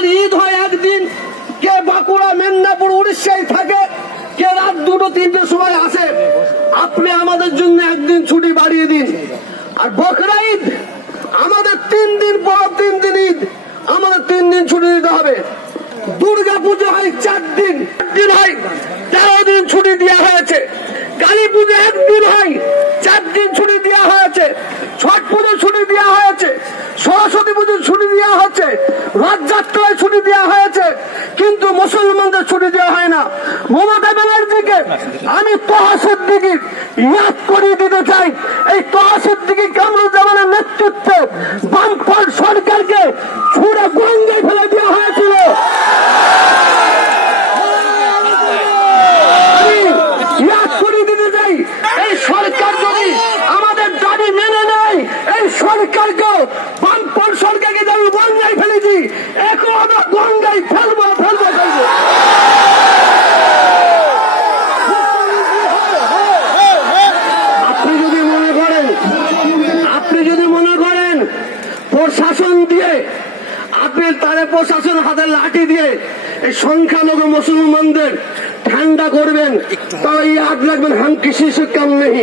আমাদের ঈদ হয় একদিন, কে বাঁকুড়া, মেদিনীপুর, উড়িষ্যায় থাকে, কে রাত 2-3টের সময় আসে। আপনি আমাদের জন্য একদিন ছুটি বাড়িয়ে দিন। আর বকরা ঈদ আমাদের 3 দিন পর 3 দিন ঈদ, আমাদের 3 দিন ছুটি দিতে হবে। দুর্গা পুজো হয় 4 দিন, 4 দিন হয় 13 দিন ছুটি দেওয়া হয়েছে। কালী পুজো 1 দিন হয়, 4 দিন ছুটি দেওয়া হয়েছে। ছট পুজো ছুটি দেওয়া হয়েছে, সরস্বতী পুজো ছুটি দেওয়া হচ্ছে, রথযাত্রায় ছুটি দেওয়া হয়েছে, কিন্তু মুসলমানদের ছুটি দেওয়া হয় না। মমতা ব্যানার্জিকে আমি তোহা সিদ্দিকী ইয়াদ করিয়ে দিতে চাই। এই তোহা সিদ্দিকী কামরুজ্জামানের নেতৃত্বে বামফ্রন্ট সরকারকে ছুড়ে গঙ্গায় ফেলে দেওয়া হয়েছিল। ইয়াদ করিয়ে দিতে চাই, এই সরকার যদি আমাদের দাবি মেনে নেয়, এই সরকারকে, বামফ্রন্ট সরকারকে আমি গঙ্গায় ফেলেছি, এখন আমরা গঙ্গায় ফেলবো। আপনি যদি মনে করেন প্রশাসন দিয়ে, আপনি তারে প্রশাসন হাতে লাঠি দিয়ে এই সংখ্যালঘু মুসলমানদের ঠান্ডা করবেন, তাই ইয়াদ রাখবেন, হাম কিসি সে কাম নেই।